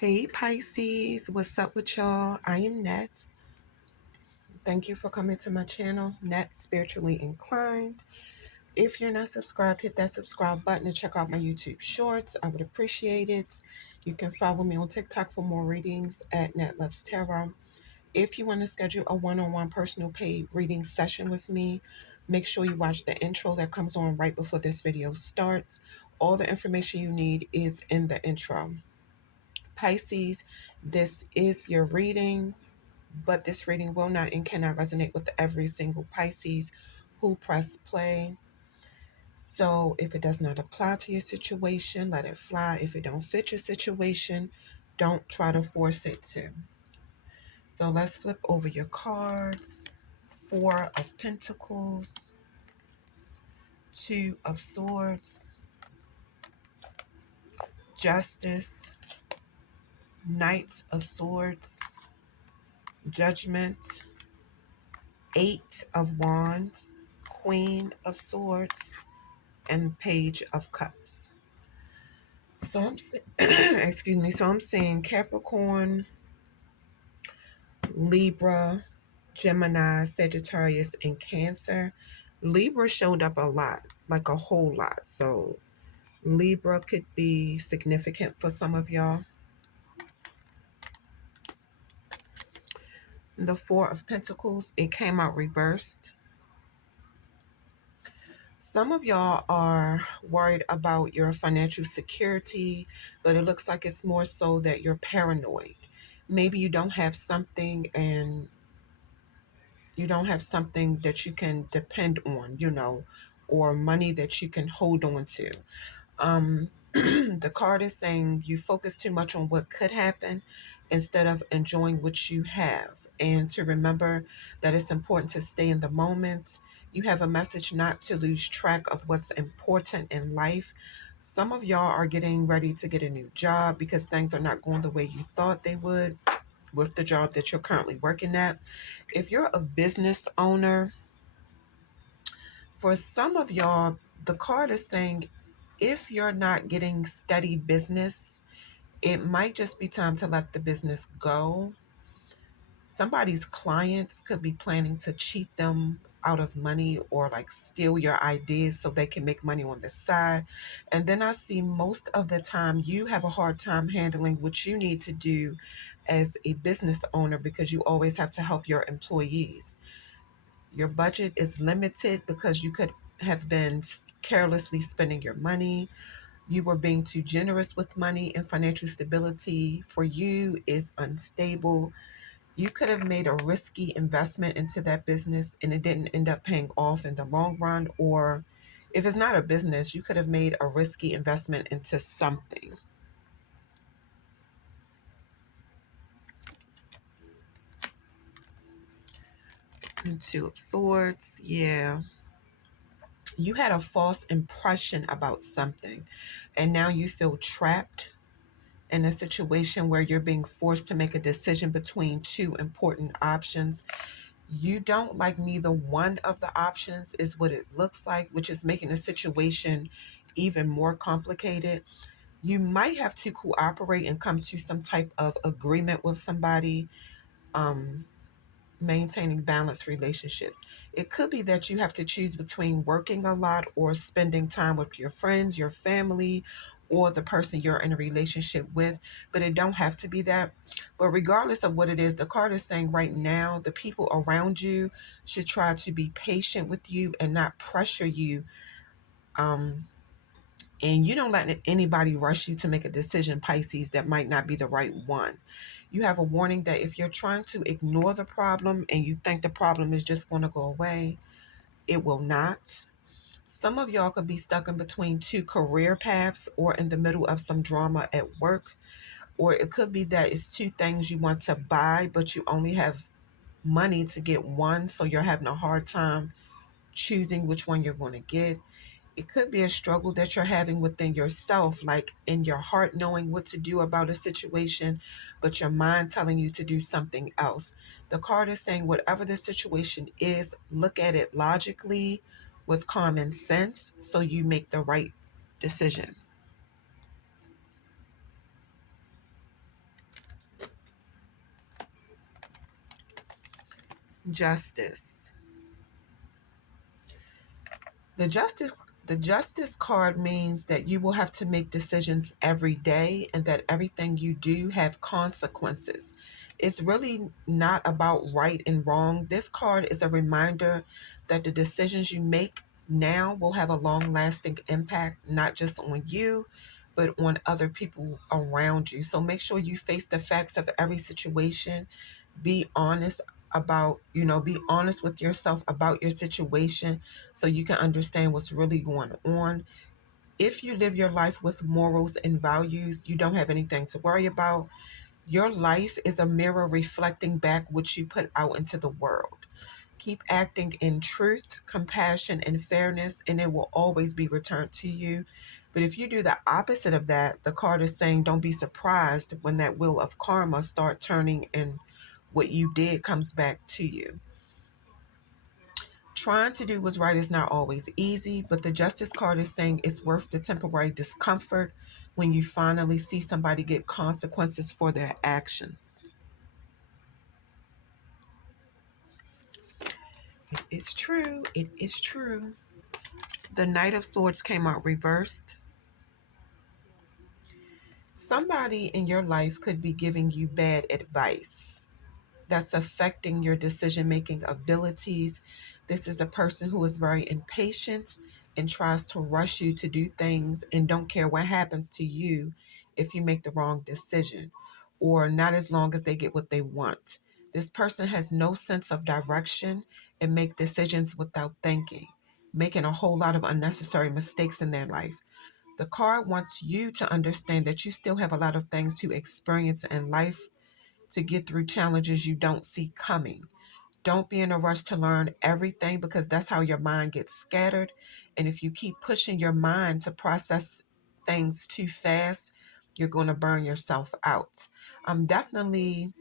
Hey Pisces, what's up with y'all? I am Net. Thank you for coming to my channel, Net Spiritually Inclined. If you're not subscribed, hit that subscribe button and check out my YouTube shorts. I would appreciate it. You can follow me on TikTok for more readings at Net Loves Tarot. If you want to schedule a one-on-one personal paid reading session with me, make sure you watch the intro that comes on right before this video starts. All the information you need is in the intro. Pisces, this is your reading, but this reading will not and cannot resonate with every single Pisces who pressed play. So if it does not apply to your situation, let it fly. If it don't fit your situation, don't try to force it to. So let's flip over your cards. Four of Pentacles, Two of Swords, Justice, Knight of Swords, Judgment, Eight of Wands, Queen of Swords, and Page of Cups. So I'm excuse me. So I'm seeing Capricorn, Libra, Gemini, Sagittarius, and Cancer. Libra showed up a lot, like a whole lot. So Libra could be significant for some of y'all. The Four of Pentacles, it came out reversed. Some of y'all are worried about your financial security, but it looks like it's more so that you're paranoid. Maybe you don't have something and you don't have something that you can depend on, or money that you can hold on to. The card is saying you focus too much on what could happen instead of enjoying what you have, and to remember that it's important to stay in the moment. You have a message not to lose track of what's important in life. Some of y'all are getting ready to get a new job because things are not going the way you thought they would with the job that you're currently working at. If you're a business owner, for some of y'all, the card is saying if you're not getting steady business, it might just be time to let the business go. Somebody's clients could be planning to cheat them out of money or like steal your ideas so they can make money on the side. And then I see most of the time you have a hard time handling what you need to do as a business owner because you always have to help your employees. Your budget is limited because you could have been carelessly spending your money. You were being too generous with money, and financial stability for you is unstable. You could have made a risky investment into that business and it didn't end up paying off in the long run. Or if it's not a business, you could have made a risky investment into something. And Two of Swords, yeah. You had a false impression about something and now you feel trapped in a situation where you're being forced to make a decision between two important options. You don't like neither one of the options, is what it looks like, which is making the situation even more complicated. You might have to cooperate and come to some type of agreement with somebody, um, maintaining balanced relationships. It could be that you have to choose between working a lot or spending time with your friends, your family, or the person you're in a relationship with, but it don't have to be that. But regardless of what it is, the card is saying right now the people around you should try to be patient with you and not pressure you. Um, and you don't let anybody rush you to make a decision, Pisces, that might not be the right one. You have a warning that if you're trying to ignore the problem and you think the problem is just going to go away, it will not. Some of y'all could be stuck in between two career paths or in the middle of some drama at work. Or it could be that it's two things you want to buy, but you only have money to get one. So you're having a hard time choosing which one you're going to get. It could be a struggle that you're having within yourself, like in your heart, knowing what to do about a situation, but your mind telling you to do something else. The card is saying, whatever the situation is, look at it logically with common sense so you make the right decision. Justice. The justice the justice card means that you will have to make decisions every day and that everything you do have consequences. It's really not about right and wrong. This card is a reminder that the decisions you make now will have a long-lasting impact, not just on you, but on other people around you. So make sure you face the facts of every situation. Be honest be honest with yourself about your situation so you can understand what's really going on. If you live your life with morals and values, you don't have anything to worry about. Your life is a mirror reflecting back what you put out into the world. Keep acting in truth, compassion, and fairness, and it will always be returned to you. But if you do the opposite of that, the card is saying don't be surprised when that wheel of karma start turning and what you did comes back to you. Trying to do what's right is not always easy, but the justice card is saying it's worth the temporary discomfort when you finally see somebody get consequences for their actions. It is true. It is true. The Knight of Swords came out reversed. Somebody in your life could be giving you bad advice that's affecting your decision making abilities. This is a person who is very impatient and tries to rush you to do things and don't care what happens to you if you make the wrong decision or not as long as they get what they want. This person has no sense of direction and make decisions without thinking, making a whole lot of unnecessary mistakes in their life. The card wants you to understand that you still have a lot of things to experience in life to get through challenges you don't see coming. Don't be in a rush to learn everything because that's how your mind gets scattered. And if you keep pushing your mind to process things too fast, you're going to burn yourself out. I'm definitely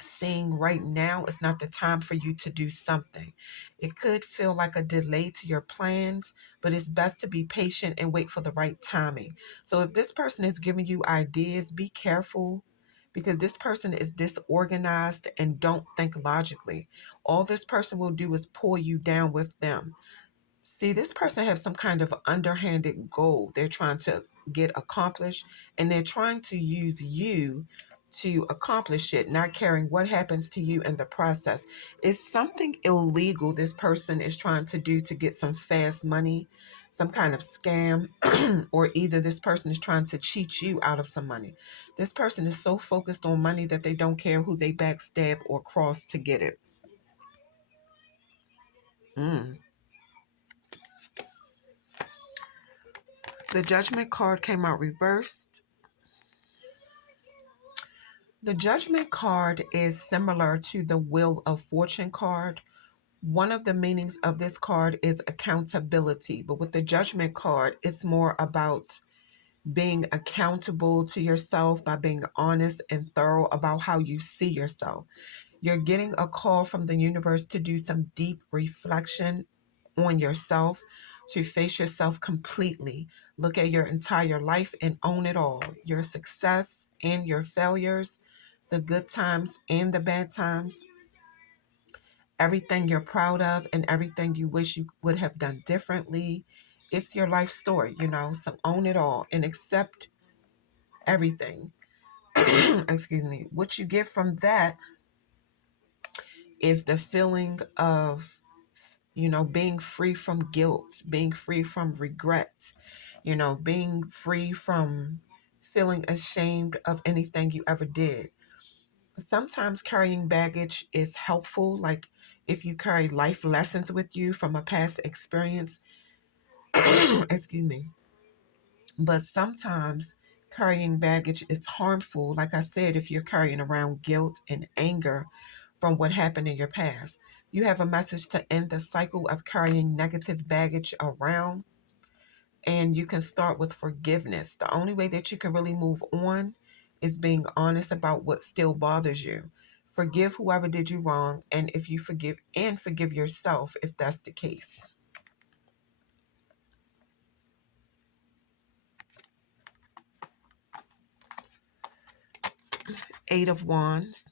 seeing right now is not the time for you to do something. It could feel like a delay to your plans, but it's best to be patient and wait for the right timing. So if this person is giving you ideas, be careful because this person is disorganized and don't think logically. All this person will do is pull you down with them. See, this person has some kind of underhanded goal they're trying to get accomplished, and they're trying to use you to accomplish it, not caring what happens to you in the process. It's something illegal this person is trying to do to get some fast money, some kind of scam, or either this person is trying to cheat you out of some money. This person is so focused on money that they don't care who they backstab or cross to get it. Mm. The Judgment card came out reversed. The Judgment card is similar to the Wheel of Fortune card. One of the meanings of this card is accountability, but with the Judgment card, it's more about being accountable to yourself by being honest and thorough about how you see yourself. You're getting a call from the universe to do some deep reflection on yourself, to face yourself completely. Look at your entire life and own it all, your success and your failures, the good times and the bad times, everything you're proud of and everything you wish you would have done differently. It's your life story, so own it all and accept everything. Excuse me. What you get from that is the feeling of, being free from guilt, being free from regret, being free from feeling ashamed of anything you ever did. Sometimes carrying baggage is helpful, like if you carry life lessons with you from a past experience. Excuse me. But sometimes carrying baggage is harmful, like I said, if you're carrying around guilt and anger from what happened in your past. You have a message to end the cycle of carrying negative baggage around, and you can start with forgiveness. The only way that you can really move on is being honest about what still bothers you. Forgive whoever did you wrong, and if you forgive yourself if that's the case. Eight of Wands.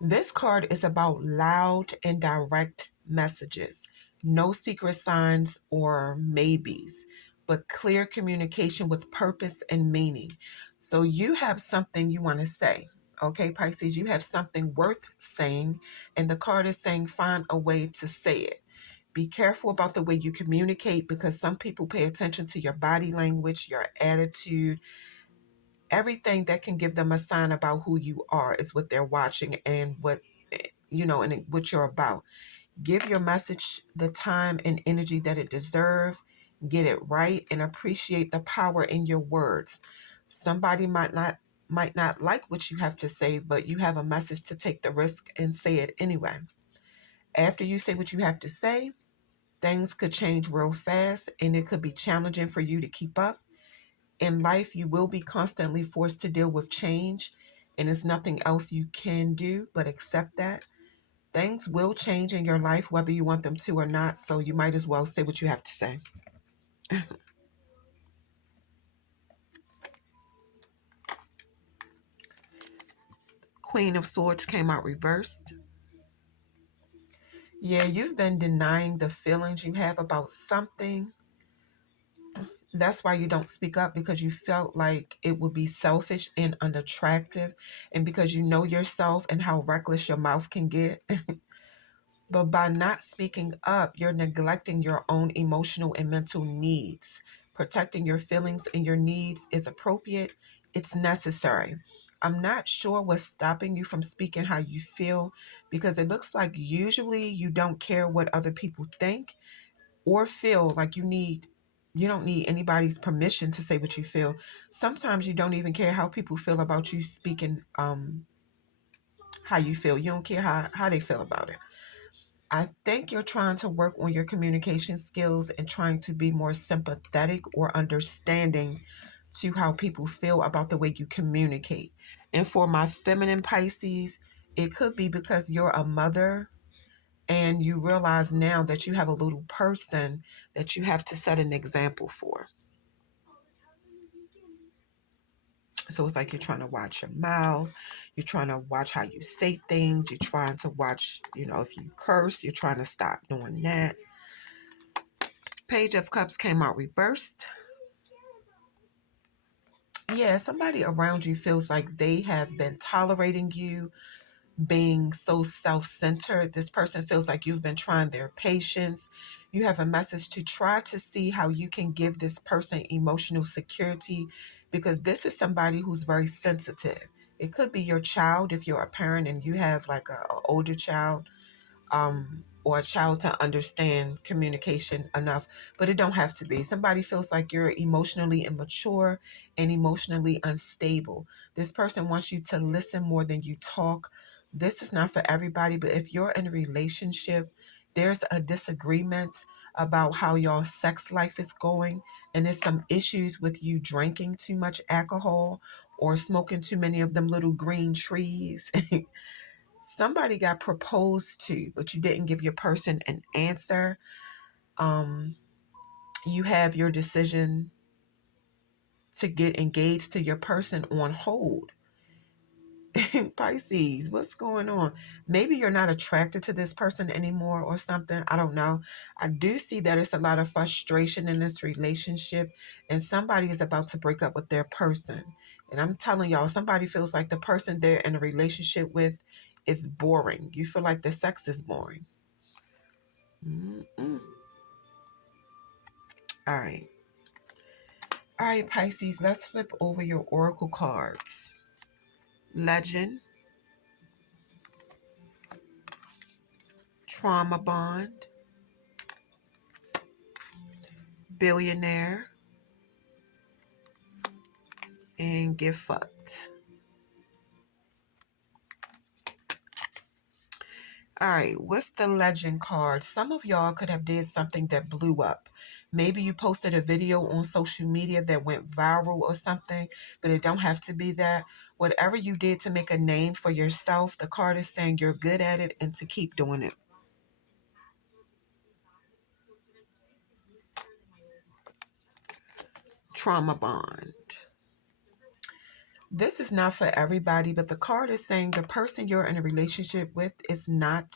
This card is about loud and direct messages. No secret signs or maybes, but clear communication with purpose and meaning. So you have something you want to say. Okay, Pisces, you have something worth saying, and the card is saying find a way to say it. Be careful about the way you communicate, because some people pay attention to your body language, your attitude. Everything that can give them a sign about who you are is what they're watching, and what you're about. Give your message the time and energy that it deserves. Get it right and appreciate the power in your words. Somebody might not like what you have to say, but you have a message to take the risk and say it anyway. After you say what you have to say, things could change real fast, and it could be challenging for you to keep up. In life, you will be constantly forced to deal with change, and there's nothing else you can do but accept that. Things will change in your life whether you want them to or not, so you might as well say what you have to say. Queen of Swords came out reversed. Yeah, you've been denying the feelings you have about something. That's why you don't speak up, because you felt like it would be selfish and unattractive, and because you know yourself and how reckless your mouth can get. But by not speaking up, you're neglecting your own emotional and mental needs. Protecting your feelings and your needs is appropriate, it's necessary. I'm not sure what's stopping you from speaking how you feel, because it looks like usually you don't care what other people think or feel, like you don't need anybody's permission to say what you feel. Sometimes you don't even care how people feel about you speaking how you feel. You don't care how they feel about it. I think you're trying to work on your communication skills and trying to be more sympathetic or understanding to how people feel about the way you communicate. And for my feminine Pisces, it could be because you're a mother and you realize now that you have a little person that you have to set an example for. So it's like you're trying to watch your mouth, you're trying to watch how you say things, you're trying to watch, if you curse, you're trying to stop doing that. Page of Cups came out reversed. Yeah, somebody around you feels like they have been tolerating you being so self-centered. This person feels like you've been trying their patience. You have a message to try to see how you can give this person emotional security, because this is somebody who's very sensitive. It could be your child if you're a parent and you have like a older child, or a child to understand communication enough, but it don't have to be. Somebody feels like you're emotionally immature and emotionally unstable. This person wants you to listen more than you talk. This is not for everybody, but if you're in a relationship, there's a disagreement about how your sex life is going, and there's some issues with you drinking too much alcohol or smoking too many of them little green trees. Somebody got proposed to, but you didn't give your person an answer. Um, you have your decision to get engaged to your person on hold. Pisces, what's going on? Maybe you're not attracted to this person anymore or something. I don't know. I do see that it's a lot of frustration in this relationship, and somebody is about to break up with their person. And I'm telling y'all, somebody feels like the person they're in a relationship with is boring. You feel like the sex is boring. Mm-mm. All right. All right, Pisces, let's flip over your oracle cards. Legend, trauma bond, billionaire, and get fucked. All right, with the legend card, some of y'all could have did something that blew up. Maybe you posted a video on social media that went viral or something, but it don't have to be that. Whatever you did to make a name for yourself, the card is saying you're good at it and to keep doing it. Trauma bond. This is not for everybody, but the card is saying the person you're in a relationship with is not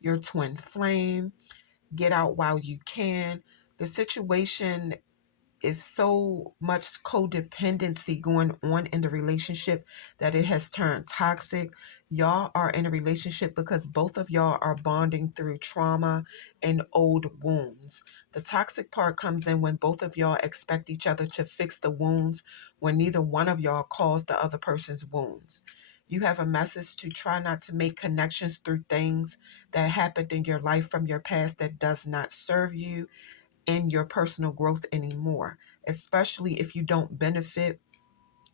your twin flame. Get out while you can. The situation is so much codependency going on in the relationship that it has turned toxic. Y'all are in a relationship because both of y'all are bonding through trauma and old wounds. The toxic part comes in when both of y'all expect each other to fix the wounds when neither one of y'all caused the other person's wounds. You have a message to try not to make connections through things that happened in your life from your past that does not serve you in your personal growth anymore, especially if you don't benefit,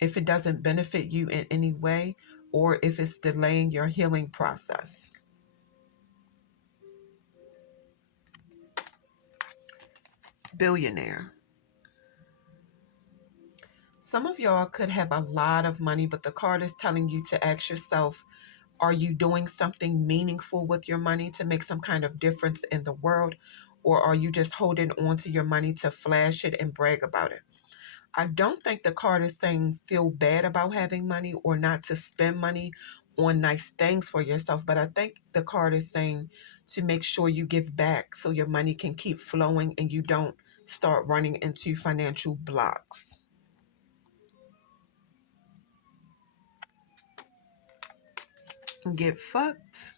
if it doesn't benefit you in any way, or if it's delaying your healing process. Billionaire. Some of y'all could have a lot of money, but the card is telling you to ask yourself, are you doing something meaningful with your money to make some kind of difference in the world? Or are you just holding on to your money to flash it and brag about it? I don't think the card is saying feel bad about having money or not to spend money on nice things for yourself, but I think the card is saying to make sure you give back so your money can keep flowing and you don't start running into financial blocks. Get fucked.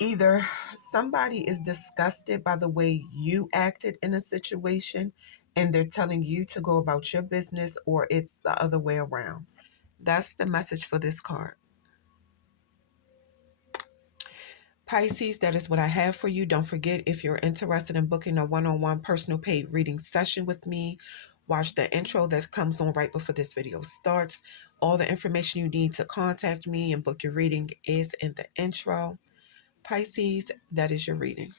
Either somebody is disgusted by the way you acted in a situation and they're telling you to go about your business, or it's the other way around. That's the message for this card. Pisces, that is what I have for you. Don't forget, if you're interested in booking a one-on-one personal paid reading session with me, watch the intro that comes on right before this video starts. All the information you need to contact me and book your reading is in the intro. Pisces, that is your reading.